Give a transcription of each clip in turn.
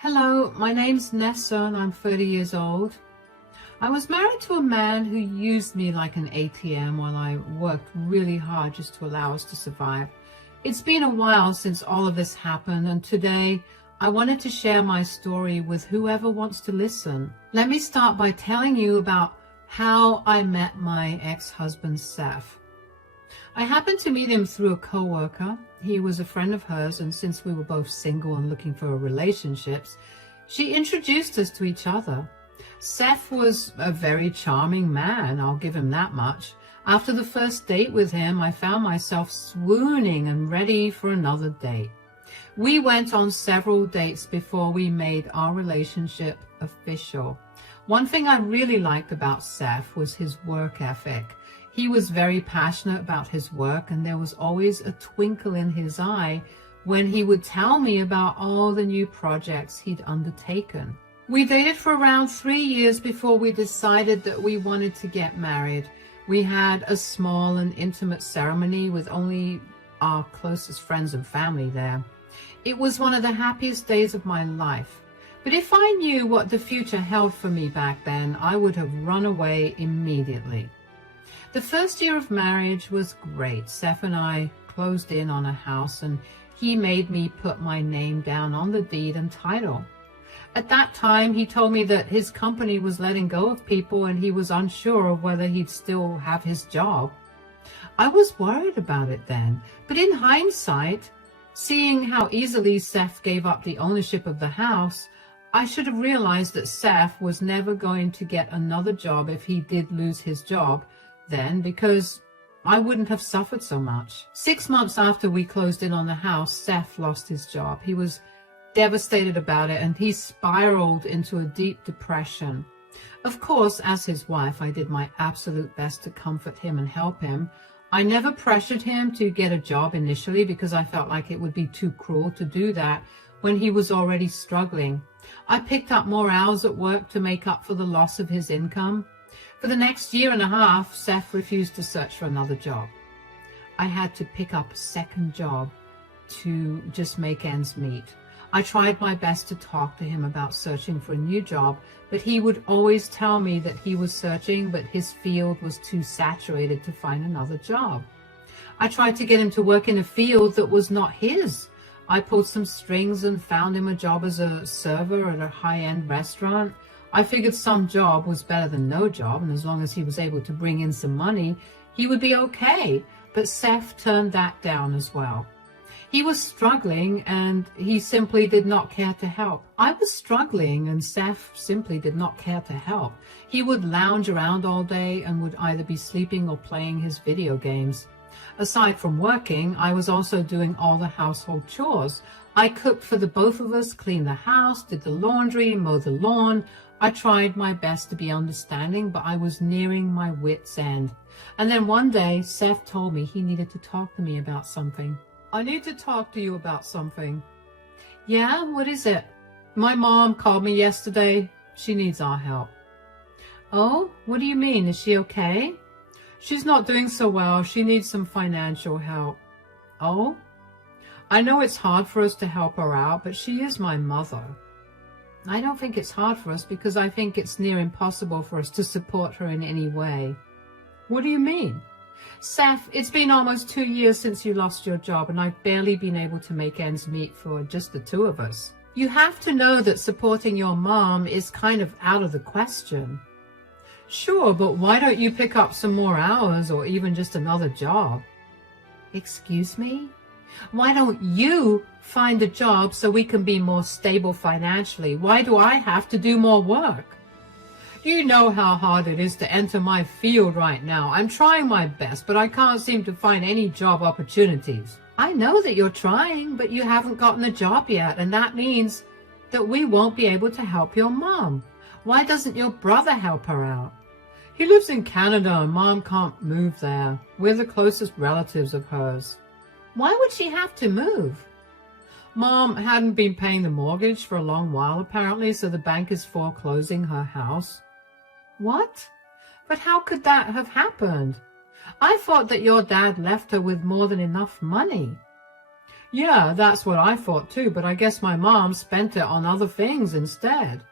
Hello, my name's Nessa and I'm 30 years old. I was married to a man who used me like an ATM while I worked really hard just to allow us to survive. It's been a while since all of this happened, and today I wanted to share my story with whoever wants to listen. Let me start by telling you about how I met my ex-husband, Seth. I happened to meet him through a coworker. He was a friend of hers, and since we were both single and looking for relationships, she introduced us to each other. Seth was a very charming man, I'll give him that much. After the first date with him, I found myself swooning and ready for another date. We went on several dates before we made our relationship official. One thing I really liked about Seth was his work ethic. He was very passionate about his work, and there was always a twinkle in his eye when he would tell me about all the new projects he'd undertaken. We dated for around 3 years before we decided that we wanted to get married. We had a small and intimate ceremony with only our closest friends and family there. It was one of the happiest days of my life. But if I knew what the future held for me back then, I would have run away immediately. The first year of marriage was great. Seth and I closed in on a house, and he made me put my name down on the deed and title. At that time, he told me that his company was letting go of people and he was unsure of whether he'd still have his job. I was worried about it then, but in hindsight, seeing how easily Seth gave up the ownership of the house, I should have realized that Seth was never going to get another job if he did lose his job then, because I wouldn't have suffered so much. 6 months after we closed in on the house, Seth lost his job. He was devastated about it, and he spiraled into a deep depression. Of course, as his wife, I did my absolute best to comfort him and help him. I never pressured him to get a job initially because I felt like it would be too cruel to do that when he was already struggling. I picked up more hours at work to make up for the loss of his income. For the next year and a half, Seth refused to search for another job. I had to pick up a second job to just make ends meet. I tried my best to talk to him about searching for a new job, but he would always tell me that he was searching, but his field was too saturated to find another job. I tried to get him to work in a field that was not his. I pulled some strings and found him a job as a server at a high-end restaurant. I figured some job was better than no job, and as long as he was able to bring in some money, he would be okay. But Seth turned that down as well. He was struggling, and he simply did not care to help. I was struggling, and Seth simply did not care to help. He would lounge around all day and would either be sleeping or playing his video games. Aside from working, I was also doing all the household chores. I cooked for the both of us, cleaned the house, did the laundry, mowed the lawn. I tried my best to be understanding, but I was nearing my wit's end. And then one day, Seth told me he needed to talk to me about something. I need to talk to you about something. Yeah, what is it? My mom called me yesterday. She needs our help. Oh, what do you mean? Is she okay? She's not doing so well. She needs some financial help. Oh? I know it's hard for us to help her out, but she is my mother. I don't think it's hard for us because I think it's near impossible for us to support her in any way. What do you mean? Seth, it's been almost 2 years since you lost your job, and I've barely been able to make ends meet for just the two of us. You have to know that supporting your mom is kind of out of the question. Sure, but why don't you pick up some more hours or even just another job? Excuse me? Why don't you find a job so we can be more stable financially? Why do I have to do more work? You know how hard it is to enter my field right now. I'm trying my best, but I can't seem to find any job opportunities. I know that you're trying, but you haven't gotten a job yet, and that means that we won't be able to help your mom. Why doesn't your brother help her out? He lives in Canada and Mom can't move there. We're the closest relatives of hers. Why would she have to move? Mom hadn't been paying the mortgage for a long while apparently, so the bank is foreclosing her house. What? But how could that have happened? I thought that your dad left her with more than enough money. Yeah, that's what I thought too, but I guess my mom spent it on other things instead.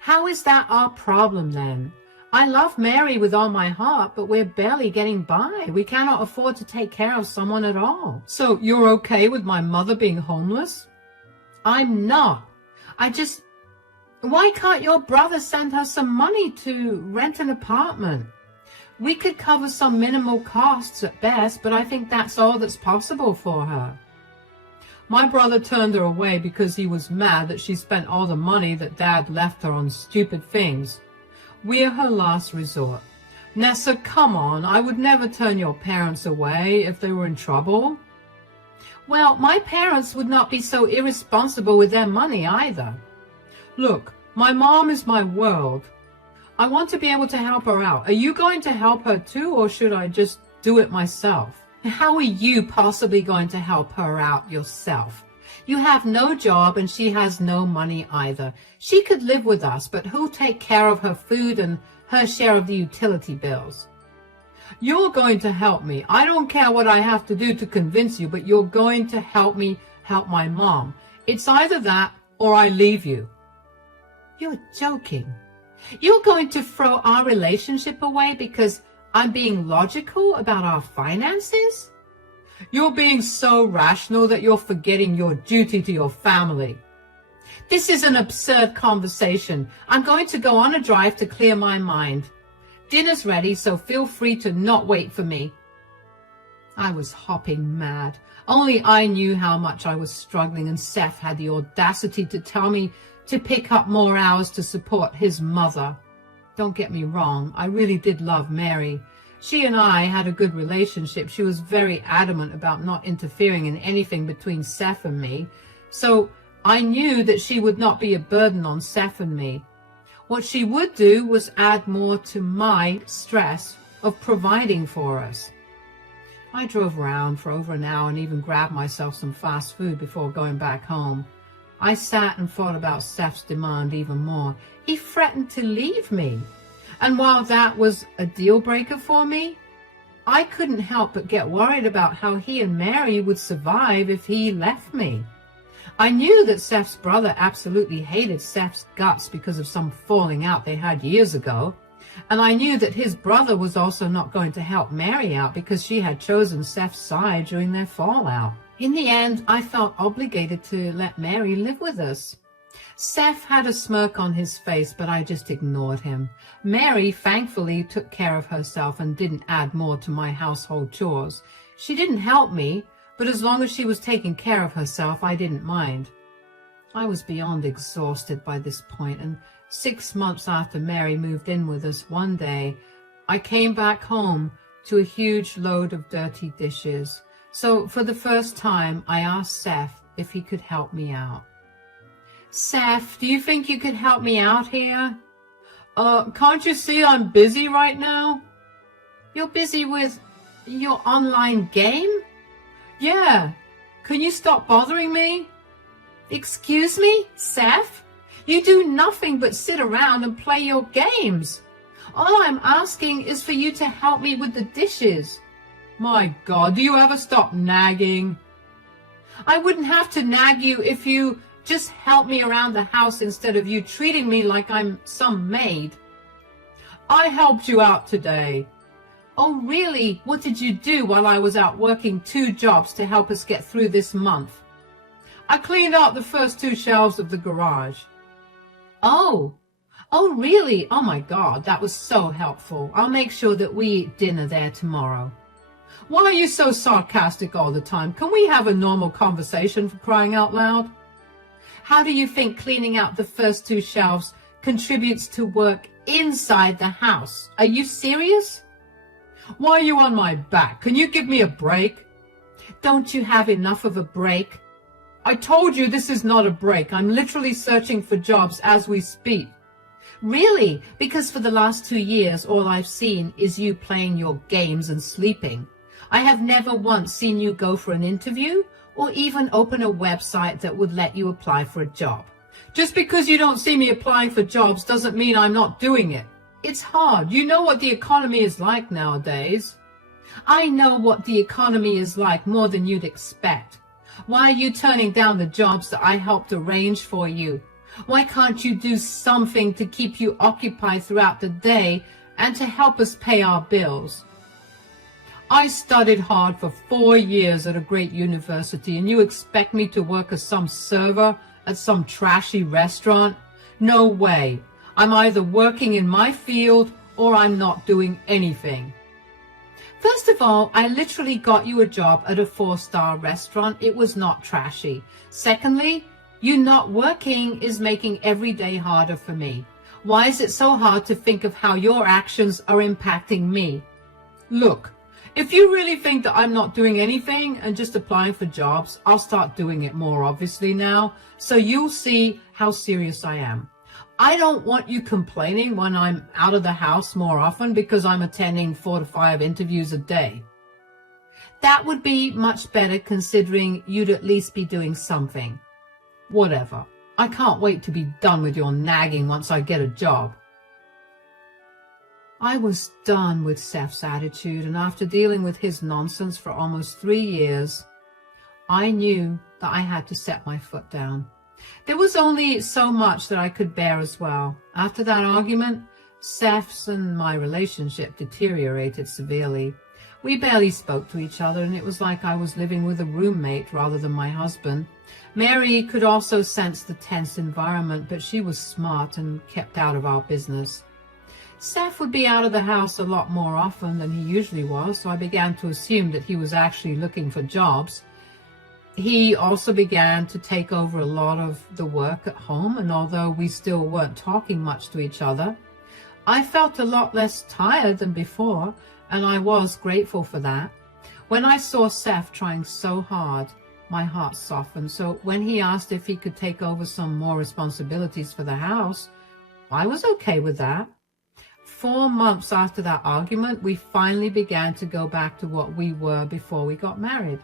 How is that our problem then? I love Mary with all my heart, but we're barely getting by. We cannot afford to take care of someone at all. So you're okay with my mother being homeless? I'm not. Why can't your brother send her some money to rent an apartment? We could cover some minimal costs at best, but I think that's all that's possible for her. My brother turned her away because he was mad that she spent all the money that Dad left her on stupid things. We're her last resort. Nessa, come on, I would never turn your parents away if they were in trouble. Well, my parents would not be so irresponsible with their money either. Look, my mom is my world. I want to be able to help her out. Are you going to help her too, or should I just do it myself? How are you possibly going to help her out yourself? You have no job and she has no money either. She could live with us, but who'll take care of her food and her share of the utility bills? You're going to help me. I don't care what I have to do to convince you, but you're going to help me help my mom. It's either that or I leave you. You're joking. You're going to throw our relationship away because I'm being logical about our finances? You're being so rational that you're forgetting your duty to your family. This is an absurd conversation. I'm going to go on a drive to clear my mind. Dinner's ready, so feel free to not wait for me. I was hopping mad. Only I knew how much I was struggling, and Seth had the audacity to tell me to pick up more hours to support his mother. Don't get me wrong, I really did love Mary. She and I had a good relationship. She was very adamant about not interfering in anything between Seth and me, so I knew that she would not be a burden on Seth and me. What she would do was add more to my stress of providing for us. I drove around for over an hour and even grabbed myself some fast food before going back home. I sat and thought about Seth's demand even more. He threatened to leave me. And while that was a deal breaker for me, I couldn't help but get worried about how he and Mary would survive if he left me. I knew that Seth's brother absolutely hated Seth's guts because of some falling out they had years ago. And I knew that his brother was also not going to help Mary out because she had chosen Seth's side during their fallout. In the end, I felt obligated to let Mary live with us. Seth had a smirk on his face, but I just ignored him. Mary thankfully took care of herself and didn't add more to my household chores. She didn't help me, but as long as she was taking care of herself, I didn't mind. I was beyond exhausted by this point, and 6 months after Mary moved in with us one day, I came back home to a huge load of dirty dishes. So for the first time, I asked Seth if he could help me out. Seth, do you think you could help me out here? Can't you see I'm busy right now? You're busy with your online game? Yeah. Can you stop bothering me? Excuse me, Seth? You do nothing but sit around and play your games. All I'm asking is for you to help me with the dishes. My God, do you ever stop nagging? I wouldn't have to nag you if you just help me around the house instead of you treating me like I'm some maid. I helped you out today. Oh, really? What did you do while I was out working 2 jobs to help us get through this month? I cleaned out the first 2 shelves of the garage. Oh, really? Oh my God, that was so helpful. I'll make sure that we eat dinner there tomorrow. Why are you so sarcastic all the time? Can we have a normal conversation, for crying out loud? How do you think cleaning out the first 2 shelves contributes to work inside the house? Are you serious? Why are you on my back? Can you give me a break? Don't you have enough of a break? I told you this is not a break. I'm literally searching for jobs as we speak. Really? Because for the last 2 years, all I've seen is you playing your games and sleeping. I have never once seen you go for an interview or even open a website that would let you apply for a job. Just because you don't see me applying for jobs doesn't mean I'm not doing it. It's hard. You know what the economy is like nowadays. I know what the economy is like more than you'd expect. Why are you turning down the jobs that I helped arrange for you? Why can't you do something to keep you occupied throughout the day and to help us pay our bills? I studied hard for 4 years at a great university, and you expect me to work as some server at some trashy restaurant? No way. I'm either working in my field or I'm not doing anything. First of all, I literally got you a job at a 4-star restaurant. It was not trashy. Secondly, you not working is making every day harder for me. Why is it so hard to think of how your actions are impacting me? Look, if you really think that I'm not doing anything and just applying for jobs, I'll start doing it more obviously now, so you'll see how serious I am. I don't want you complaining when I'm out of the house more often because I'm attending 4 to 5 interviews a day. That would be much better considering you'd at least be doing something. Whatever. I can't wait to be done with your nagging once I get a job. I was done with Seth's attitude, and after dealing with his nonsense for almost 3 years, I knew that I had to set my foot down. There was only so much that I could bear as well. After that argument, Seth's and my relationship deteriorated severely. We barely spoke to each other, and it was like I was living with a roommate rather than my husband. Mary could also sense the tense environment, but she was smart and kept out of our business. Seth would be out of the house a lot more often than he usually was, so I began to assume that he was actually looking for jobs. He also began to take over a lot of the work at home, and although we still weren't talking much to each other, I felt a lot less tired than before, and I was grateful for that. When I saw Seth trying so hard, my heart softened, so when he asked if he could take over some more responsibilities for the house, I was okay with that. 4 months after that argument, we finally began to go back to what we were before we got married.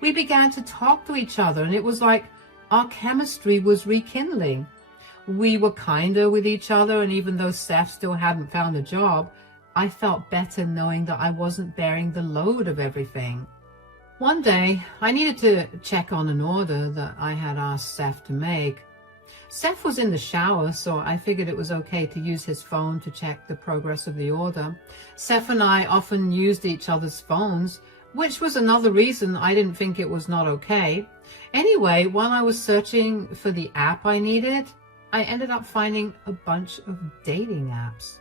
We began to talk to each other, and it was like our chemistry was rekindling. We were kinder with each other, and even though Seth still hadn't found a job, I felt better knowing that I wasn't bearing the load of everything. One day, I needed to check on an order that I had asked Seth to make. Seth was in the shower, so I figured it was okay to use his phone to check the progress of the order. Seth and I often used each other's phones, which was another reason I didn't think it was not okay. Anyway, while I was searching for the app I needed, I ended up finding a bunch of dating apps.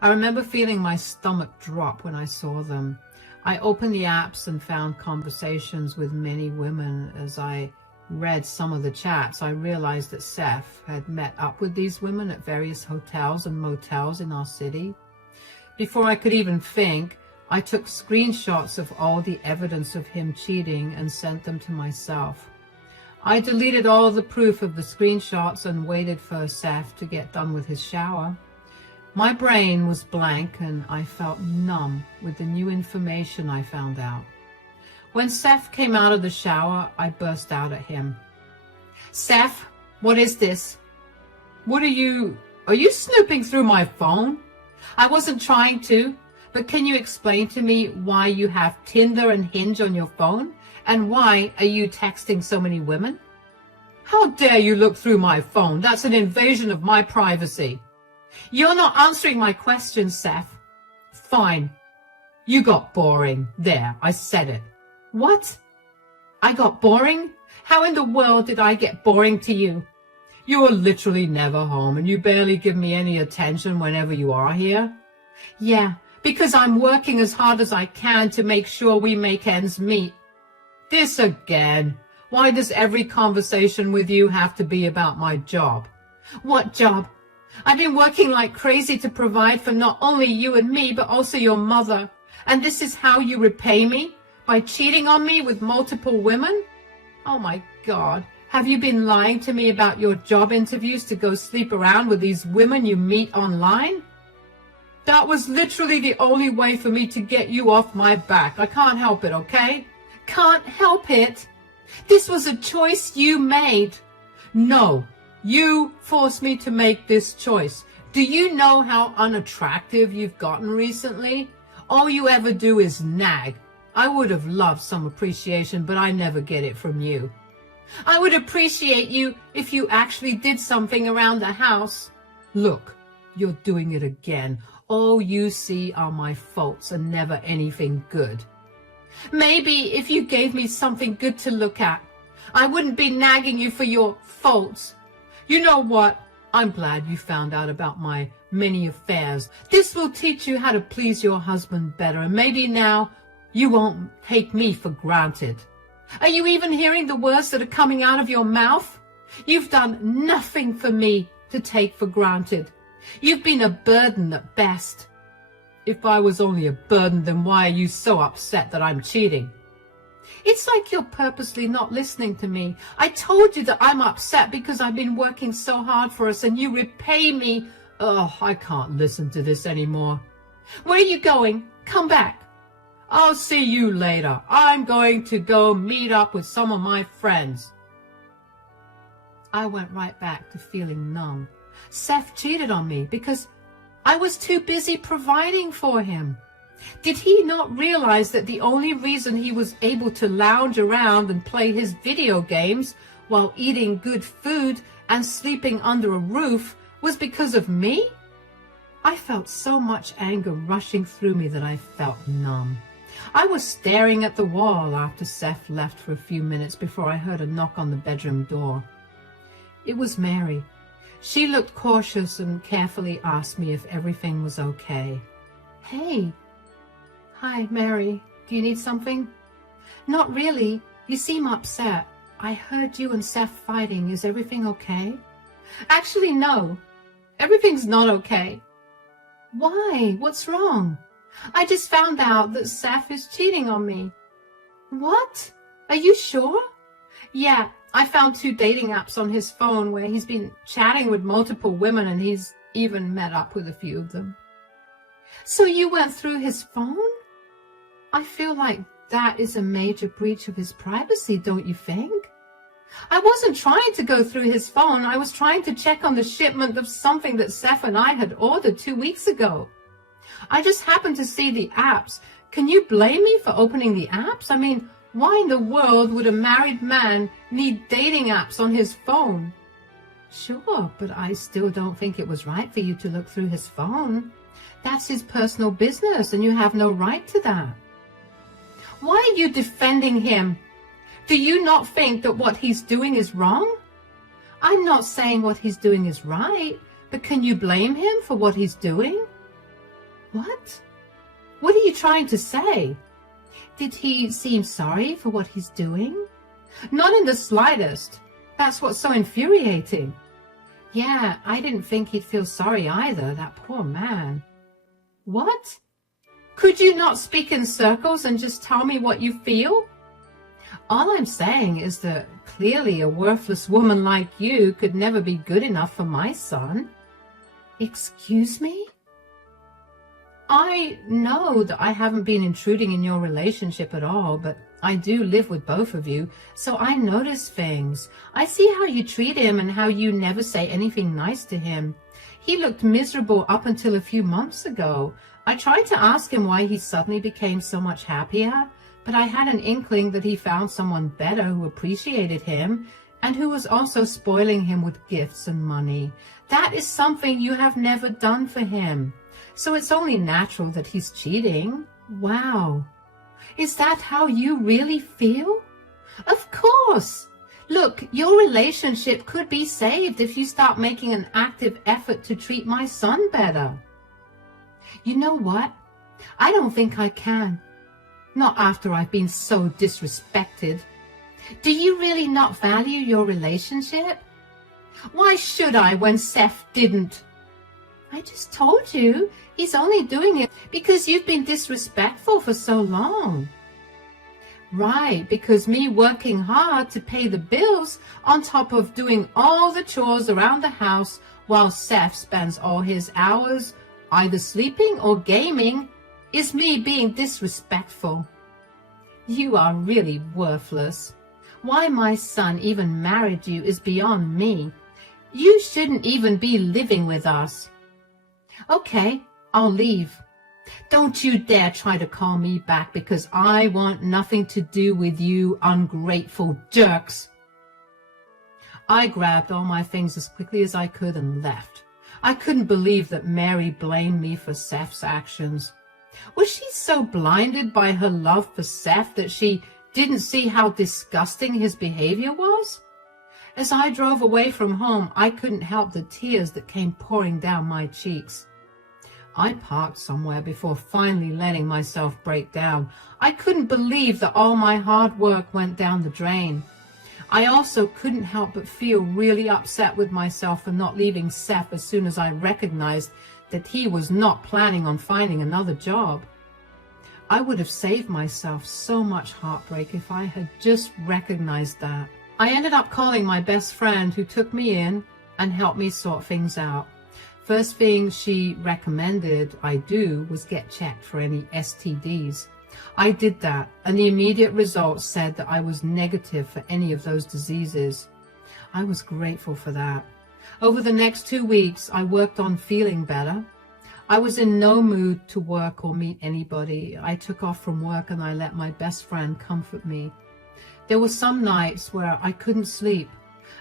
I remember feeling my stomach drop when I saw them. I opened the apps and found conversations with many women. As I read some of the chats, I realized that Seth had met up with these women at various hotels and motels in our city. Before I could even think, I took screenshots of all the evidence of him cheating and sent them to myself. I deleted all the proof of the screenshots and waited for Seth to get done with his shower. My brain was blank and I felt numb with the new information I found out. When Seth came out of the shower, I burst out at him. Seth, what is this? Are you snooping through my phone? I wasn't trying to, but can you explain to me why you have Tinder and Hinge on your phone? And why are you texting so many women? How dare you look through my phone? That's an invasion of my privacy. You're not answering my question, Seth. Fine. You got boring. There, I said it. What? I got boring? How in the world did I get boring to you? You are literally never home and you barely give me any attention whenever you are here. Yeah, because I'm working as hard as I can to make sure we make ends meet. This again. Why does every conversation with you have to be about my job? What job? I've been working like crazy to provide for not only you and me, but also your mother. And this is how you repay me? By cheating on me with multiple women? Oh my God. Have you been lying to me about your job interviews to go sleep around with these women you meet online? That was literally the only way for me to get you off my back. I can't help it, okay? Can't help it. This was a choice you made. No, you forced me to make this choice. Do you know how unattractive you've gotten recently? All you ever do is nag. I would have loved some appreciation, but I never get it from you. I would appreciate you if you actually did something around the house. Look, you're doing it again. All you see are my faults and never anything good. Maybe if you gave me something good to look at, I wouldn't be nagging you for your faults. You know what? I'm glad you found out about my many affairs. This will teach you how to please your husband better, and maybe now you won't take me for granted. Are you even hearing the words that are coming out of your mouth? You've done nothing for me to take for granted. You've been a burden at best. If I was only a burden, then why are you so upset that I'm cheating? It's like you're purposely not listening to me. I told you that I'm upset because I've been working so hard for us, and you repay me. Oh, I can't listen to this anymore. Where are you going? Come back. I'll see you later. I'm going to go meet up with some of my friends. I went right back to feeling numb. Seth cheated on me because I was too busy providing for him. Did he not realize that the only reason he was able to lounge around and play his video games while eating good food and sleeping under a roof was because of me? I felt so much anger rushing through me that I felt numb. I was staring at the wall after Seth left for a few minutes before I heard a knock on the bedroom door. It was Mary. She looked cautious and carefully asked me if everything was okay. Hey. Hi, Mary. Do you need something? Not really. You seem upset. I heard you and Seth fighting. Is everything okay? Actually, no. Everything's not okay. Why? What's wrong? I just found out that Seth is cheating on me. What? Are you sure? Yeah, I found 2 dating apps on his phone where he's been chatting with multiple women, and he's even met up with a few of them. So you went through his phone? I feel like that is a major breach of his privacy, don't you think? I wasn't trying to go through his phone. I was trying to check on the shipment of something that Seth and I had ordered 2 weeks ago. I just happened to see the apps. Can you blame me for opening the apps? I mean, why in the world would a married man need dating apps on his phone? Sure, but I still don't think it was right for you to look through his phone. That's his personal business, and you have no right to that. Why are you defending him? Do you not think that what he's doing is wrong? I'm not saying what he's doing is right, but can you blame him for what he's doing? What? What are you trying to say? Did he seem sorry for what he's doing? Not in the slightest. That's what's so infuriating. Yeah, I didn't think he'd feel sorry either, that poor man. What? Could you not speak in circles and just tell me what you feel? All I'm saying is that clearly a worthless woman like you could never be good enough for my son. Excuse me? I know that I haven't been intruding in your relationship at all, but I do live with both of you, so I notice things. I see how you treat him and how you never say anything nice to him. He looked miserable up until a few months ago. I tried to ask him why he suddenly became so much happier, but I had an inkling that he found someone better who appreciated him and who was also spoiling him with gifts and money. That is something you have never done for him. So it's only natural that he's cheating. Wow. Is that how you really feel? Of course. Look, your relationship could be saved if you start making an active effort to treat my son better. You know what? I don't think I can. Not after I've been so disrespected. Do you really not value your relationship? Why should I when Seth didn't? I just told you, he's only doing it because you've been disrespectful for so long. Right, because me working hard to pay the bills on top of doing all the chores around the house while Seth spends all his hours either sleeping or gaming is me being disrespectful. You are really worthless. Why my son even married you is beyond me. You shouldn't even be living with us. Okay, I'll leave. Don't you dare try to call me back because I want nothing to do with you ungrateful jerks. I grabbed all my things as quickly as I could and left. I couldn't believe that Mary blamed me for Seth's actions. Was she so blinded by her love for Seth that she didn't see how disgusting his behavior was? As I drove away from home, I couldn't help the tears that came pouring down my cheeks. I parked somewhere before finally letting myself break down. I couldn't believe that all my hard work went down the drain. I also couldn't help but feel really upset with myself for not leaving Seth as soon as I recognized that he was not planning on finding another job. I would have saved myself so much heartbreak if I had just recognized that. I ended up calling my best friend who took me in and helped me sort things out. First thing she recommended I do was get checked for any STDs. I did that, and the immediate results said that I was negative for any of those diseases. I was grateful for that. Over the next 2 weeks, I worked on feeling better. I was in no mood to work or meet anybody. I took off from work and I let my best friend comfort me. There were some nights where I couldn't sleep,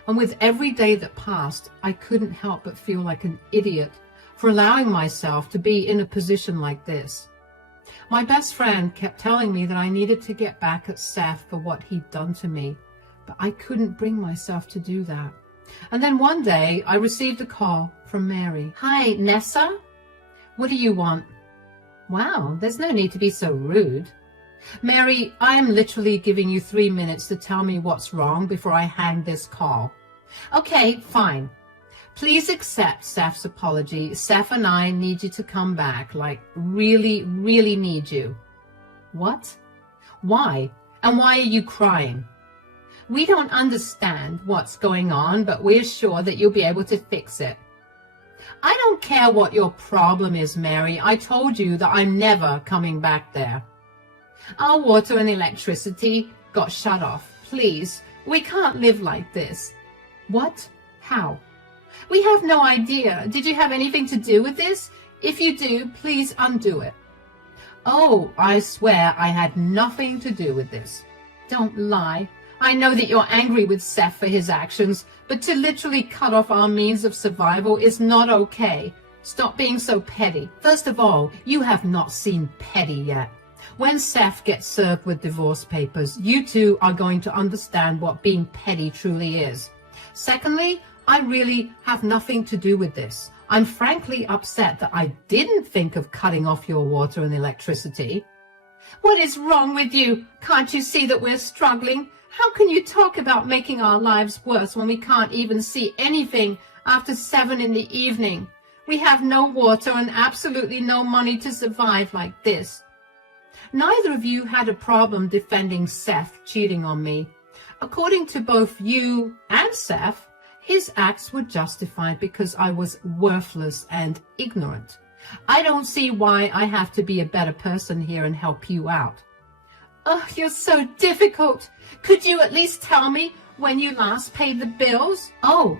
and with every day that passed, I couldn't help but feel like an idiot for allowing myself to be in a position like this. My best friend kept telling me that I needed to get back at Seth for what he'd done to me, but I couldn't bring myself to do that. And then one day, I received a call from Mary. "Hi, Nessa? What do you want?" "Wow, there's no need to be so rude." "Mary, I am literally giving you 3 minutes to tell me what's wrong before I hang this call." "Okay, fine. Please accept Seth's apology. Seth and I need you to come back, like really, really need you." "What? Why? And why are you crying?" "We don't understand what's going on, but we're sure that you'll be able to fix it." "I don't care what your problem is, Mary. I told you that I'm never coming back there." "Our water and electricity got shut off. Please, we can't live like this." "What? How?" "We have no idea. Did you have anything to do with this? If you do, please undo it." "Oh, I swear I had nothing to do with this." "Don't lie. I know that you're angry with Seth for his actions, but to literally cut off our means of survival is not okay. Stop being so petty. First of all, you have not seen petty yet. When Seth gets served with divorce papers, you two are going to understand what being petty truly is. Secondly, I really have nothing to do with this. I'm frankly upset that I didn't think of cutting off your water and electricity." "What is wrong with you? Can't you see that we're struggling? How can you talk about making our lives worse when we can't even see anything after 7 in the evening? We have no water and absolutely no money to survive like this." Neither of you had a problem defending Seth cheating on me. According to both you and Seth, his acts were justified because I was worthless and ignorant. I don't see why I have to be a better person here and help you out. "Oh, you're so difficult. Could you at least tell me when you last paid the bills?" "Oh,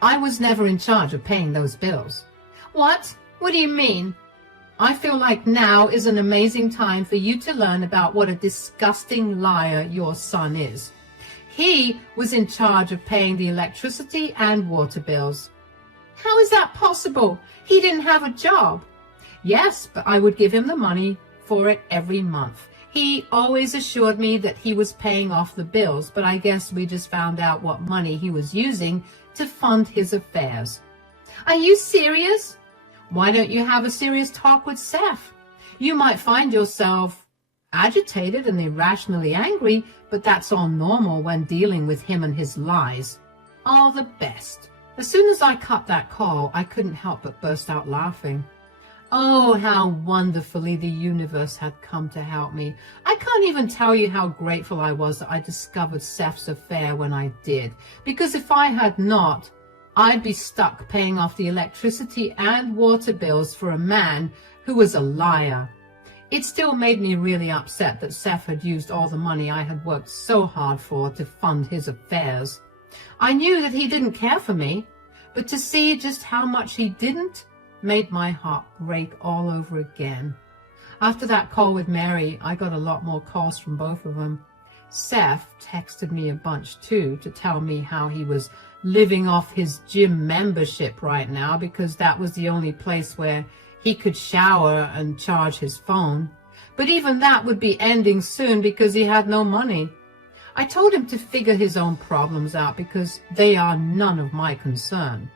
I was never in charge of paying those bills." "What? What do you mean?" "I feel like now is an amazing time for you to learn about what a disgusting liar your son is. He was in charge of paying the electricity and water bills." "How is that possible? He didn't have a job." "Yes, but I would give him the money for it every month. He always assured me that he was paying off the bills, but I guess we just found out what money he was using to fund his affairs." "Are you serious?" "Why don't you have a serious talk with Seth? You might find yourself agitated and irrationally angry, but that's all normal when dealing with him and his lies. All the best." As soon as I cut that call, I couldn't help but burst out laughing. Oh, how wonderfully the universe had come to help me. I can't even tell you how grateful I was that I discovered Seth's affair when I did, because if I had not, I'd be stuck paying off the electricity and water bills for a man who was a liar. It still made me really upset that Seth had used all the money I had worked so hard for to fund his affairs. I knew that he didn't care for me, but to see just how much he didn't made my heart break all over again. After that call with Mary, I got a lot more calls from both of them. Seth texted me a bunch too to tell me how he was living off his gym membership right now because that was the only place where he could shower and charge his phone. But even that would be ending soon because he had no money. I told him to figure his own problems out because they are none of my concern.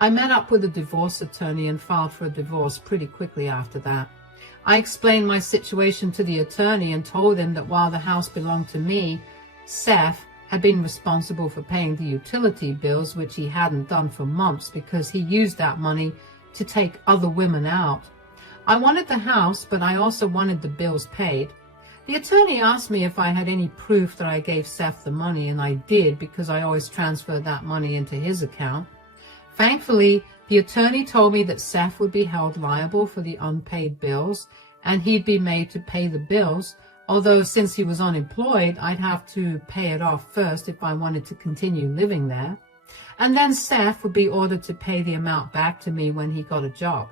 I met up with a divorce attorney and filed for a divorce pretty quickly after that. I explained my situation to the attorney and told him that while the house belonged to me, Seth had been responsible for paying the utility bills, which he hadn't done for months because he used that money to take other women out. I wanted the house, but I also wanted the bills paid. The attorney asked me if I had any proof that I gave Seth the money, and I did because I always transferred that money into his account. Thankfully, the attorney told me that Seth would be held liable for the unpaid bills, and he'd be made to pay the bills, although since he was unemployed, I'd have to pay it off first if I wanted to continue living there. And then Seth would be ordered to pay the amount back to me when he got a job.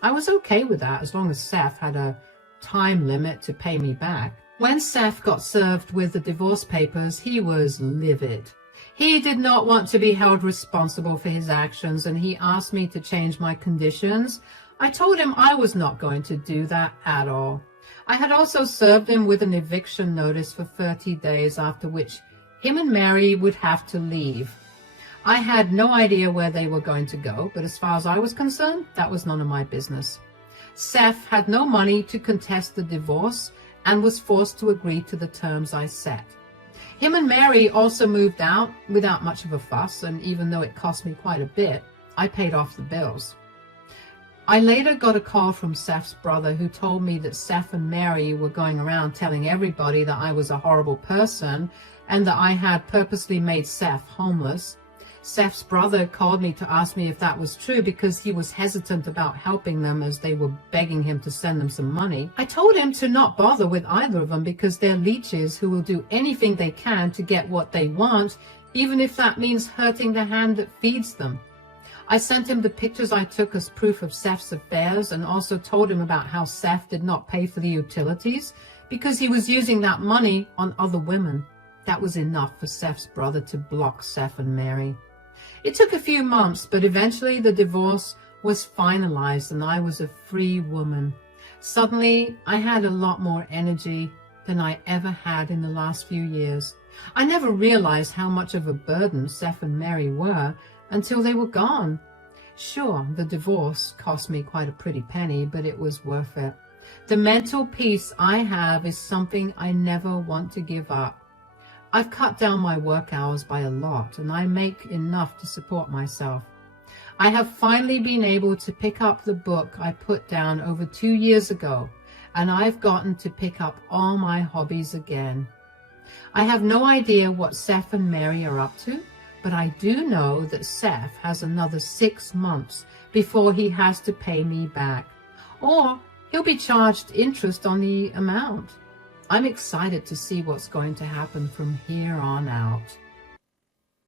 I was okay with that as long as Seth had a time limit to pay me back. When Seth got served with the divorce papers, he was livid. He did not want to be held responsible for his actions, and he asked me to change my conditions. I told him I was not going to do that at all. I had also served him with an eviction notice for 30 days, after which him and Mary would have to leave. I had no idea where they were going to go, but as far as I was concerned, that was none of my business. Seth had no money to contest the divorce and was forced to agree to the terms I set. Him and Mary also moved out without much of a fuss, and even though it cost me quite a bit, I paid off the bills. I later got a call from Seth's brother who told me that Seth and Mary were going around telling everybody that I was a horrible person and that I had purposely made Seth homeless. Seth's brother called me to ask me if that was true because he was hesitant about helping them as they were begging him to send them some money. I told him to not bother with either of them because they're leeches who will do anything they can to get what they want, even if that means hurting the hand that feeds them. I sent him the pictures I took as proof of Seth's affairs and also told him about how Seth did not pay for the utilities because he was using that money on other women. That was enough for Seth's brother to block Seth and Mary. It took a few months, but eventually the divorce was finalized and I was a free woman. Suddenly, I had a lot more energy than I ever had in the last few years. I never realized how much of a burden Seth and Mary were until they were gone. Sure, the divorce cost me quite a pretty penny, but it was worth it. The mental peace I have is something I never want to give up. I've cut down my work hours by a lot, and I make enough to support myself. I have finally been able to pick up the book I put down over 2 years ago, and I've gotten to pick up all my hobbies again. I have no idea what Seth and Mary are up to, but I do know that Seth has another 6 months before he has to pay me back, or he'll be charged interest on the amount. I'm excited to see what's going to happen from here on out.